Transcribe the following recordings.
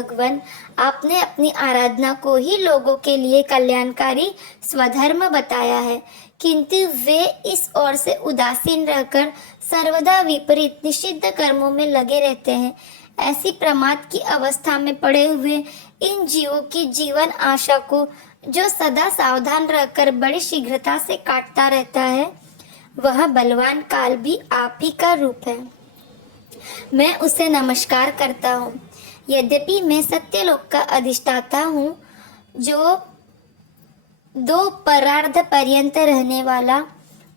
भगवान, आपने अपनी आराधना को ही लोगों के लिए कल्याणकारी स्वधर्म बताया है, किंतु वे इस ओर से उदासीन रहकर सर्वदा विपरीत निषिद्ध कर्मों में लगे रहते हैं। ऐसी प्रमाद की अवस्था में पड़े हुए इन जीवों की जीवन आशा को जो सदा सावधान रहकर बड़ी शीघ्रता से काटता रहता है, वह बलवान काल भी आप ही का रूप है। मैं उसे नमस्कार करता हूँ। यद्यपि मैं सत्यलोक का अधिष्ठाता हूँ, जो दो परार्ध पर्यंत रहने वाला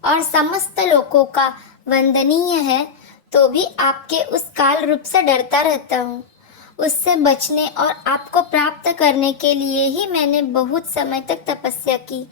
और समस्त लोकों का वंदनीय है, तो भी आपके उस काल रूप से डरता रहता हूँ। उससे बचने और आपको प्राप्त करने के लिए ही मैंने बहुत समय तक तपस्या की।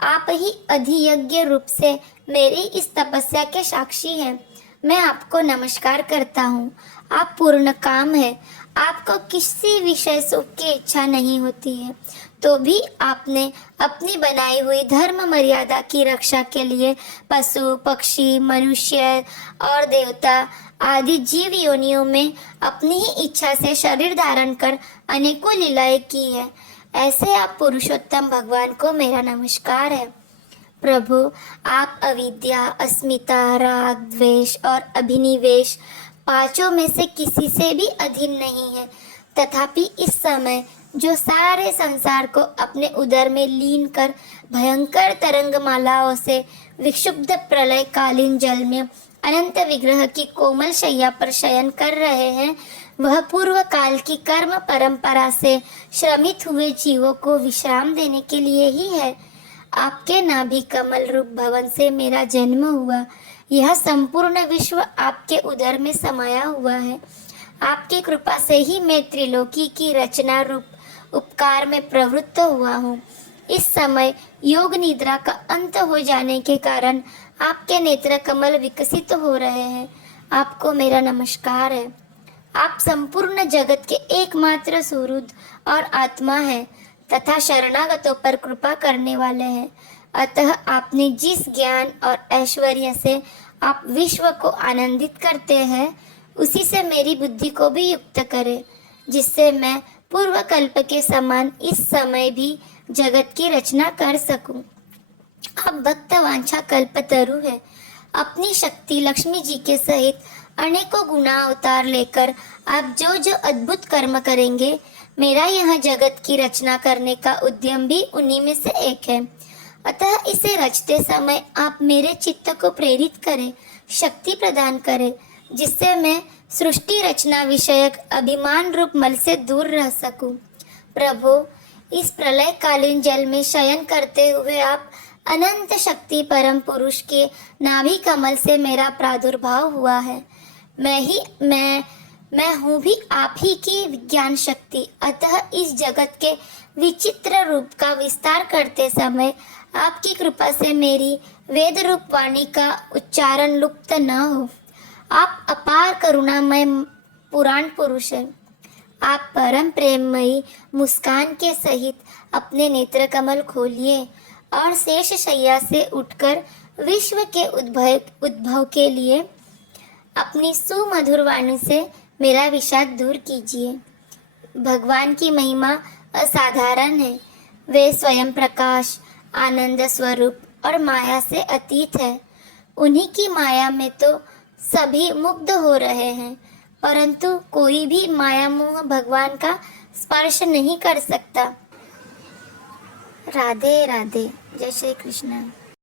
आप ही अधियज्ञ रूप से मेरी इस तपस्या के साक्षी हैं। मैं आपको नमस्कार करता हूँ। आप पूर्ण काम है। आपको किसी विषय सुख की इच्छा नहीं होती है, तो भी आपने अपनी बनाई हुई धर्म मर्यादा की रक्षा के लिए पशु, पक्षी, मनुष्य और देवता आदि जीव योनियों में अपनी ही इच्छा से शरीर धारण कर अनेकों लीलाएं की है। ऐसे आप पुरुषोत्तम भगवान को मेरा नमस्कार है। प्रभु, आप अविद्या, अस्मिता, राग, द्वेष और अभिनिवेश पांचों में से किसी से भी अधीन नहीं है। तथापि इस समय जो सारे संसार को अपने उदर में लीन कर भयंकर तरंगमालाओं से विक्षुब्ध प्रलय कालीन जल में अनंत विग्रह की कोमल शैया पर शयन कर रहे हैं, वह पूर्व काल की कर्म परंपरा से श्रमित हुए जीवों को विश्राम देने के लिए ही है। आपके नाभि कमल रूप भवन से मेरा जन्म हुआ। यह संपूर्ण विश्व आपके उदर में समाया हुआ है। आपकी कृपा से ही मैं त्रिलोकी की रचना रूप उपकार में प्रवृत्त हुआ हूँ। इस समय योग निद्रा का अंत हो जाने के कारण आपके नेत्र कमल विकसित हो रहे हैं। आपको मेरा नमस्कार है। आप संपूर्ण जगत के एकमात्र सुहृद और आत्मा है तथा शरणागतों पर कृपा करने वाले हैं। अतः आपने जिस ज्ञान और ऐश्वर्य से आप विश्व को आनंदित करते हैं, उसी से मेरी बुद्धि को भी युक्त करें, जिससे मैं पूर्व कल्प के समान इस समय भी जगत की रचना कर सकूं। आप भक्त वांछा कल्पतरु है। अपनी शक्ति लक्ष्मी जी के सहित अनेकों गुना अवतार लेकर आप जो जो अद्भुत कर्म करेंगे, मेरा यह जगत की रचना करने का उद्यम भी उन्हीं में से एक है। अतः इसे रचते समय आप मेरे चित्त को प्रेरित करें, शक्ति प्रदान करें, जिससे मैं सृष्टि रचना विषयक अभिमान रूप मल से दूर रह सकूं। प्रभु, इस प्रलय कालीन जल में शयन करते हुए आप अनंत शक्ति परम पुरुष के नाभि कमल से मेरा प्रादुर्भाव हुआ है। मैं हूँ भी आप ही की विज्ञान शक्ति। अतः इस जगत के विचित्र रूप का विस्तार करते समय आपकी कृपा से मेरी वेद रूप वाणी का उच्चारण लुप्त न हो। आप अपार करुणामय पुराण पुरुष हैं। आप परम प्रेममयी मुस्कान के सहित अपने नेत्र कमल खोलिए और शेष शैया से उठकर विश्व के उद्भव के लिए अपनी सुमधुर वाणी से मेरा विषाद दूर कीजिए। भगवान की महिमा असाधारण है। वे स्वयं प्रकाश, आनंद स्वरूप और माया से अतीत है। उन्हीं की माया में तो सभी मुग्ध हो रहे हैं, परंतु कोई भी माया मोह भगवान का स्पर्श नहीं कर सकता। राधे राधे। जय श्री कृष्ण।